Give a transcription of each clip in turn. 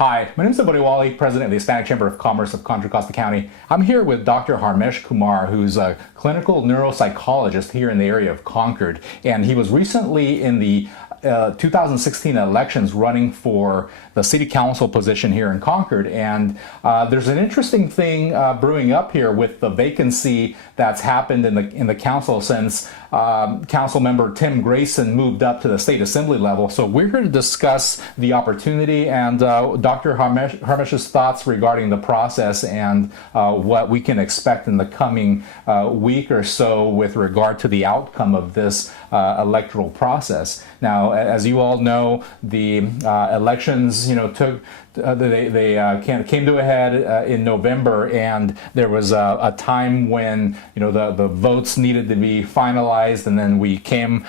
Hi, my name is Aboriwali, President of the Hispanic Chamber of Commerce of Contra Costa County. I'm here with Dr. Harmesh Kumar, who's a clinical neuropsychologist here in the area of Concord, and he was recently in the 2016 elections running for the city council position here in Concord, and there's an interesting thing brewing up here with the vacancy that's happened in the council since council member Tim Grayson moved up to the state assembly level. So we're here to discuss the opportunity and Dr. Harmesh's thoughts regarding the process and what we can expect in the coming week or so with regard to the outcome of this electoral process. Now, as you all know, the elections, came to a head in November, and there was a time when the votes needed to be finalized, and then we came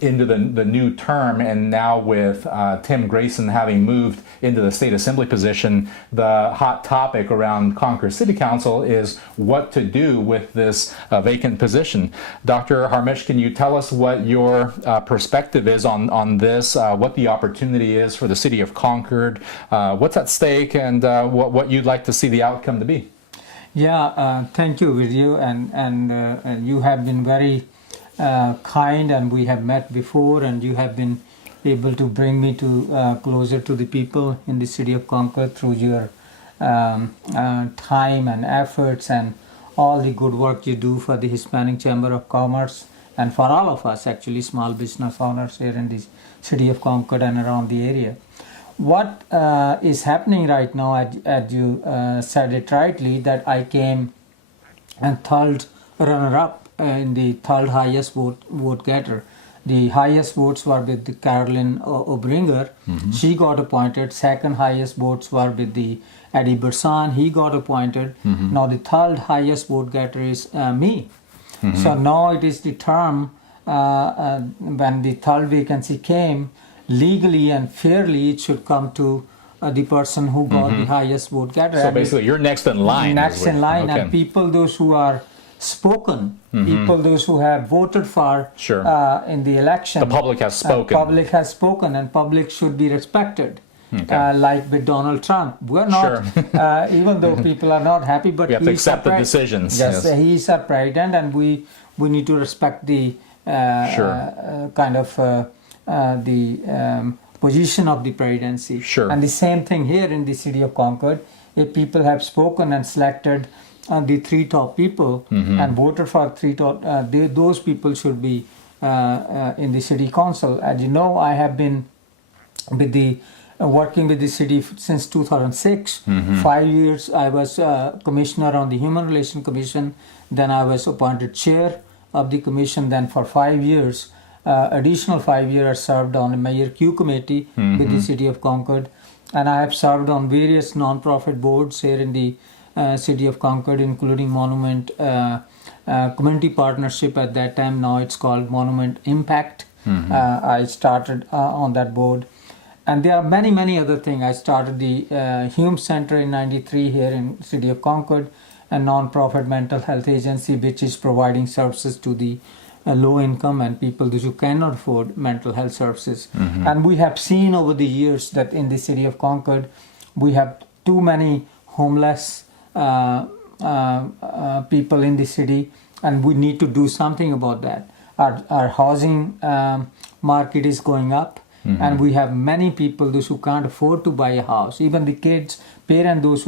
into the new term, and now with Tim Grayson having moved into the state assembly position, the hot topic around Concord City Council is what to do with this vacant position. Dr. Harmesh, can you tell us what your perspective is on this, what the opportunity is for the city of Concord, what's at stake, and what you'd like to see the outcome to be? Yeah, thank you, Video, and you have been very kind, and we have met before, and you have been able to bring me to closer to the people in the city of Concord through your time and efforts and all the good work you do for the Hispanic Chamber of Commerce and for all of us, actually, small business owners here in the city of Concord and around the area. What is happening right now, as you said it rightly, that I came and third runner-up in the third highest vote getter. The highest votes were with the Carolyn Obringer. Mm-hmm. She got appointed. Second highest votes were with the Eddie Bursan. He got appointed. Mm-hmm. Now the third highest vote getter is me. Mm-hmm. So now it is the term when the third vacancy came, legally and fairly it should come to the person who got the highest vote getter. So basically you're next in line. Next in line, okay. And people, those who are spoken, people, those who have voted for in the election. The public has spoken. Public has spoken, and public should be respected. Okay. Like with Donald Trump. We're not, even though people are not happy, but we have to accept the decisions. Yes, he's our president, and we need to respect the kind of the position of the presidency. Sure. And the same thing here in the city of Concord. If people have spoken and selected the three top people and voted for three top, those people should be in the city council. As you know, I have been with the working with the city since 2006. 5 years I was commissioner on the Human Relations Commission. Then I was appointed chair of the commission. Then for 5 years, additional 5 years, served on the Mayor Q committee with the city of Concord. And I have served on various non-profit boards here in the city of Concord, including Monument Community Partnership at that time. Now it's called Monument Impact. I started on that board. And there are many, many other things. I started the Hume Center in '93 here in the city of Concord, a non-profit mental health agency which is providing services to the low income and people who cannot afford mental health services. And we have seen over the years that in the city of Concord, we have too many homeless people in the city, and we need to do something about that. Our housing market is going up. And we have many people those who can't afford to buy a house. Even the parents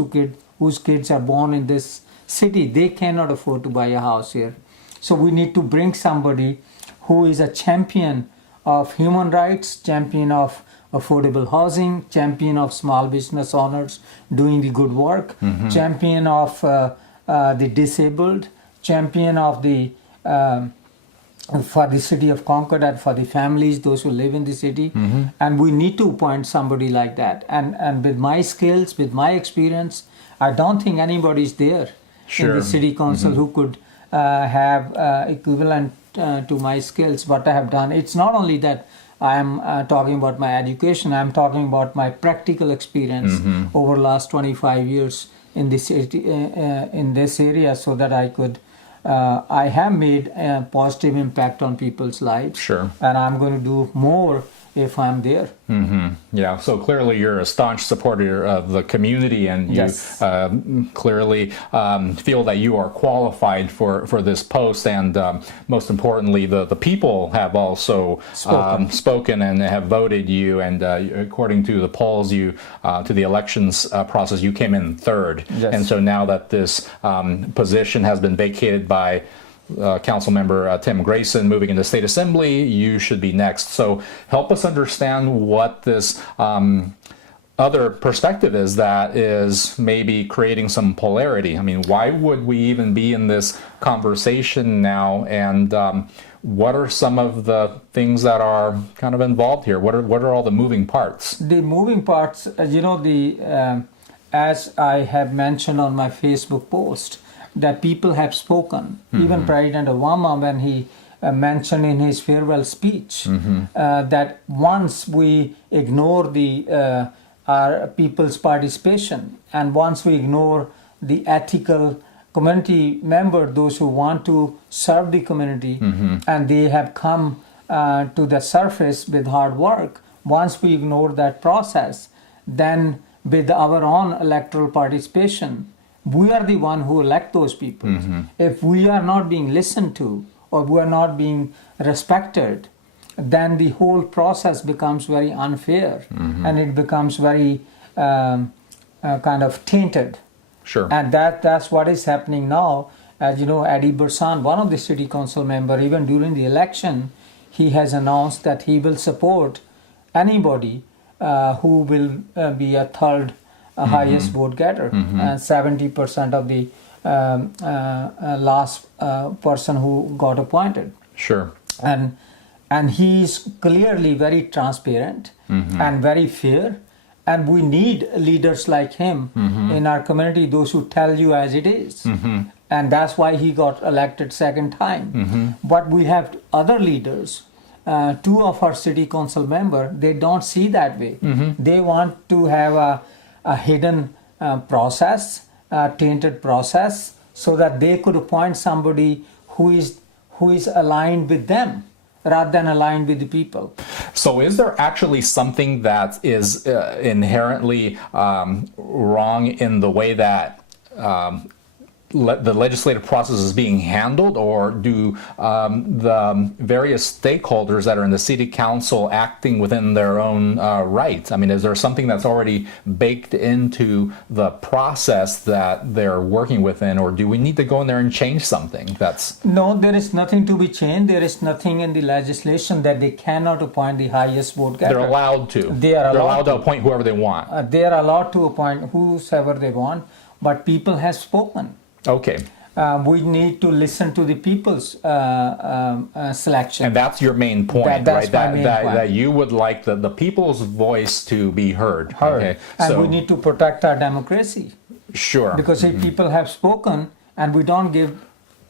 whose kids are born in this city, they cannot afford to buy a house here. So we need to bring somebody who is a champion of human rights, champion of affordable housing, champion of small business owners doing the good work, champion of the disabled, champion of the for the city of Concord and for the families, those who live in the city. And we need to appoint somebody like that. And with my skills, with my experience, I don't think anybody is there in the city council who could have equivalent to my skills, what I have done. It's not only that I am talking about my education, I'm talking about my practical experience over the last 25 years in this city, in this area, so that I could I have made a positive impact on people's lives. Sure. And I'm going to do more if I'm there. Yeah, so clearly you're a staunch supporter of the community, and you Yes. clearly feel that you are qualified for this post, and most importantly, the people have also spoken and have voted you, and according to the polls, to the elections process, you came in third. Yes. And so now that this position has been vacated by Council Member Tim Grayson moving into State Assembly, you should be next. So help us understand what this other perspective is that is maybe creating some polarity. I mean, why would we even be in this conversation now? And what are some of the things that are kind of involved here? What are all the moving parts? The moving parts, as I have mentioned on my Facebook post, that people have spoken. Even President Obama, when he mentioned in his farewell speech that once we ignore our people's participation, and once we ignore the ethical community member, those who want to serve the community, and they have come to the surface with hard work, once we ignore that process, then with our own electoral participation, we are the one who elect those people. If we are not being listened to, or we are not being respected, then the whole process becomes very unfair, and it becomes very kind of tainted. Sure. And that's what is happening now. As you know, Eddie Bursan, one of the city council member, even during the election, he has announced that he will support anybody who will be a third highest vote getter, and 70% of the last person who got appointed. Sure. And he is clearly very transparent and very fair. And we need leaders like him in our community, those who tell you as it is. And that's why he got elected second time. But we have other leaders. Two of our city council members, they don't see that way. They want to have a hidden process, a tainted process, so that they could appoint somebody who is aligned with them, rather than aligned with the people. So is there actually something that is inherently wrong in the way that the legislative process is being handled, or do the various stakeholders that are in the city council acting within their own right? I mean, is there something that's already baked into the process that they're working within, or do we need to go in there and change something? No, there is nothing to be changed. There is nothing in the legislation that they cannot appoint the highest vote getter. They're allowed to. They're allowed to appoint whoever they want. They are allowed to appoint whoever they want, but people have spoken. Okay. We need to listen to the people's selection. And that's your main point, that's right? my main point. That you would like the people's voice to be heard. Okay. And we need to protect our democracy. Sure. Because if people have spoken and we don't give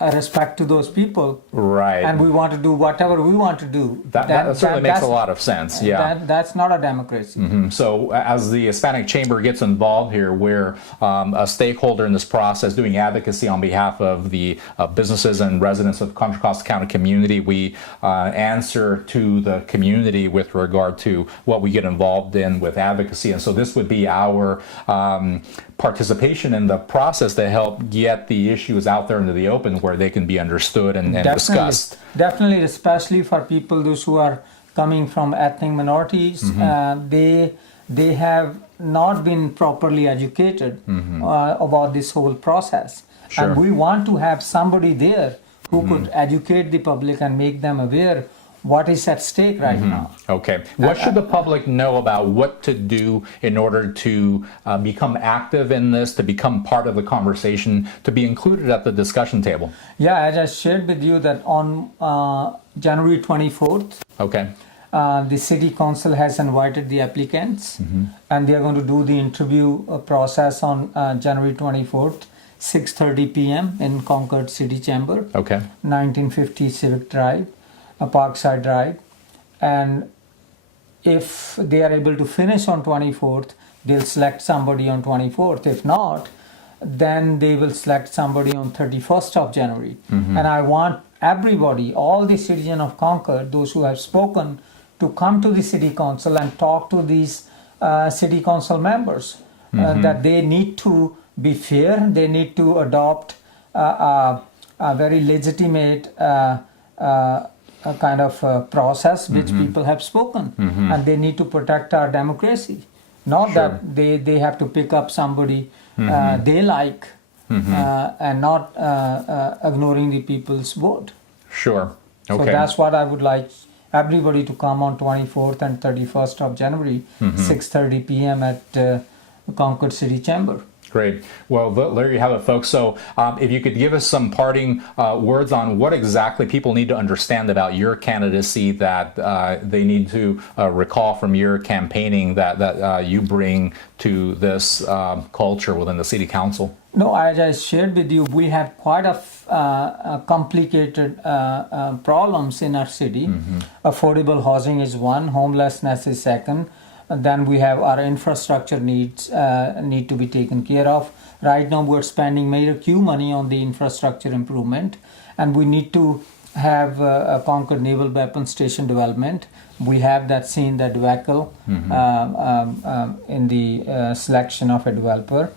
respect to those people, right, and we want to do whatever we want to do, that certainly makes a lot of sense. Yeah, that's not a democracy. So as the Hispanic Chamber gets involved here, we're a stakeholder in this process, doing advocacy on behalf of the businesses and residents of Contra Costa County community. We answer to the community with regard to what we get involved in with advocacy, and so this would be our participation in the process to help get the issues out there into the open, where they can be understood and discussed. Definitely, especially for people those who are coming from ethnic minorities, they have not been properly educated about this whole process. Sure. And we want to have somebody there who could educate the public and make them aware what is at stake right now. Okay. What should the public know about what to do in order to become active in this, to become part of the conversation, to be included at the discussion table? Yeah, as I shared with you that on January 24th, okay, the City Council has invited the applicants, and they are going to do the interview process on January 24th, 6:30 p.m. in Concord City Chamber, okay, 1950 Civic Drive. Parkside Drive, and if they are able to finish on 24th, they'll select somebody on 24th. If not, then they will select somebody on 31st of January. And I want everybody, all the citizens of Concord, those who have spoken, to come to the city council and talk to these city council members that they need to be fair, they need to adopt a very legitimate kind of process which people have spoken, and they need to protect our democracy. Not that they have to pick up somebody they like and not ignoring the people's vote. Sure. Okay. So that's what I would like everybody to come on 24th and 31st of January, 6:30 p.m. at Concord City Chamber. Great. Well, there you have it, folks. So if you could give us some parting words on what exactly people need to understand about your candidacy that they need to recall from your campaigning that you bring to this culture within the City Council. No, as I shared with you, we have quite a complicated problems in our city. Affordable housing is one, homelessness is second. And then we have our infrastructure needs need to be taken care of. Right now we're spending major Q money on the infrastructure improvement, and we need to have a Concord Naval Weapons Station development. We have that seen the debacle in the selection of a developer,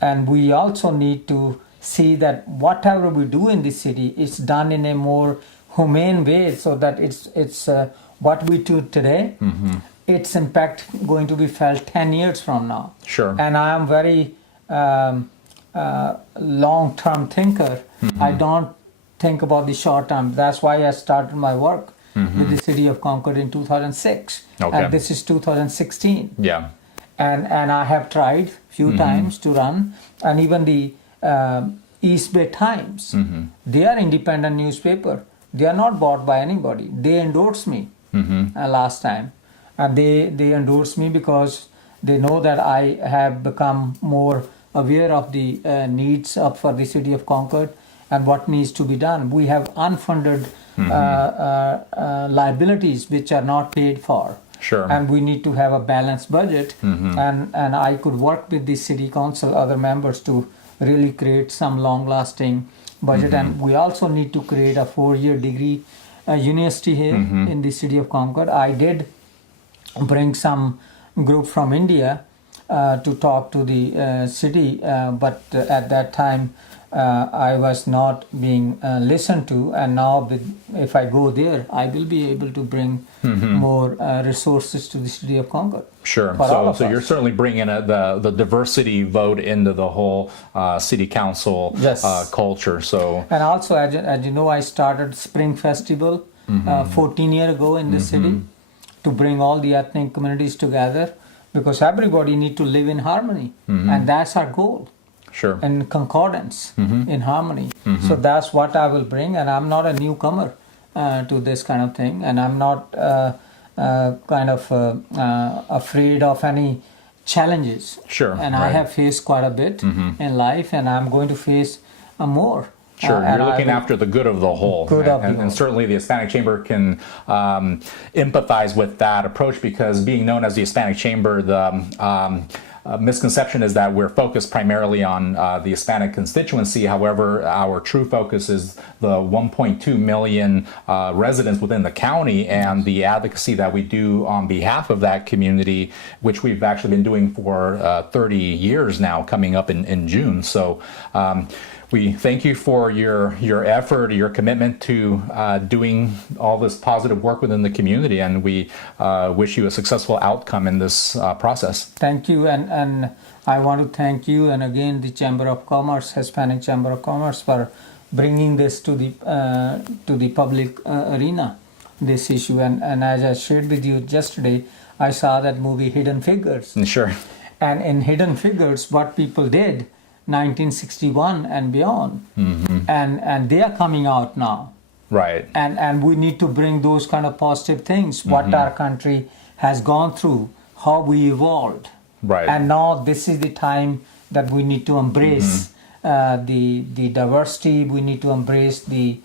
and we also need to see that whatever we do in the city is done in a more humane way, so that it's what we do today. Its impact going to be felt 10 years from now. Sure. And I am very long-term thinker. I don't think about the short term. That's why I started my work with the City of Concord in 2006. Okay. And this is 2016. Yeah. And I have tried few times to run. And even the East Bay Times, they are independent newspaper. They are not bought by anybody. They endorsed me last time. And they endorse me because they know that I have become more aware of the needs for the city of Concord and what needs to be done. We have unfunded liabilities which are not paid for. Sure. And we need to have a balanced budget. And I could work with the city council, other members, to really create some long-lasting budget. And we also need to create a 4-year degree university here in the city of Concord. I did bring some group from India to talk to the city, but at that time I was not being listened to, and now if I go there, I will be able to bring more resources to the city of Concord. Sure. So you're certainly bringing the diversity vote into the whole city council culture. So and also, as you know, I started Spring Festival 14 years ago in the city, to bring all the ethnic communities together, because everybody need to live in harmony, and that's our goal. Sure. In concordance, in harmony. So that's what I will bring, and I'm not a newcomer to this kind of thing, and I'm not afraid of any challenges. Sure. And I have faced quite a bit in life, and I'm going to face more. Sure, you're looking after the good of the whole. And certainly the Hispanic Chamber can empathize with that approach, because being known as the Hispanic Chamber, the misconception is that we're focused primarily on the Hispanic constituency. However, our true focus is the 1.2 million residents within the county, and the advocacy that we do on behalf of that community, which we've actually been doing for 30 years now, coming up in June. So we thank you for your effort, your commitment to doing all this positive work within the community, and we wish you a successful outcome in this process. Thank you, and I want to thank you, and again the Chamber of Commerce, Hispanic Chamber of Commerce, for bringing this to the public arena, this issue. And as I shared with you yesterday, I saw that movie Hidden Figures. Sure. And in Hidden Figures, what people did 1961 and beyond, and they are coming out now. Right. And we need to bring those kind of positive things, what our country has gone through, how we evolved. Right. And now this is the time that we need to embrace the diversity. We need to embrace the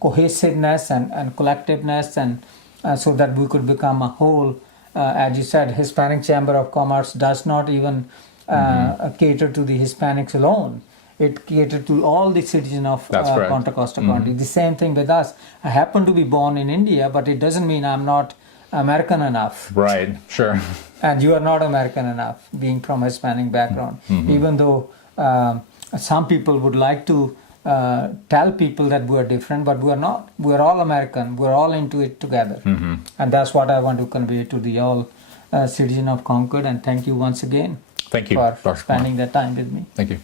cohesiveness and collectiveness, and so that we could become a whole. As you said, Hispanic Chamber of Commerce does not even cater to the Hispanics alone. It catered to all the citizens of Contra Costa County. The same thing with us. I happen to be born in India, but it doesn't mean I'm not American enough. Right, sure. And you are not American enough, being from a Hispanic background. Even though some people would like to tell people that we are different, but we are not. We are all American. We are all into it together. And that's what I want to convey to the all citizen of Concord. And thank you once again Thank you, for Dr. Kumar. spending that time with me. Thank you.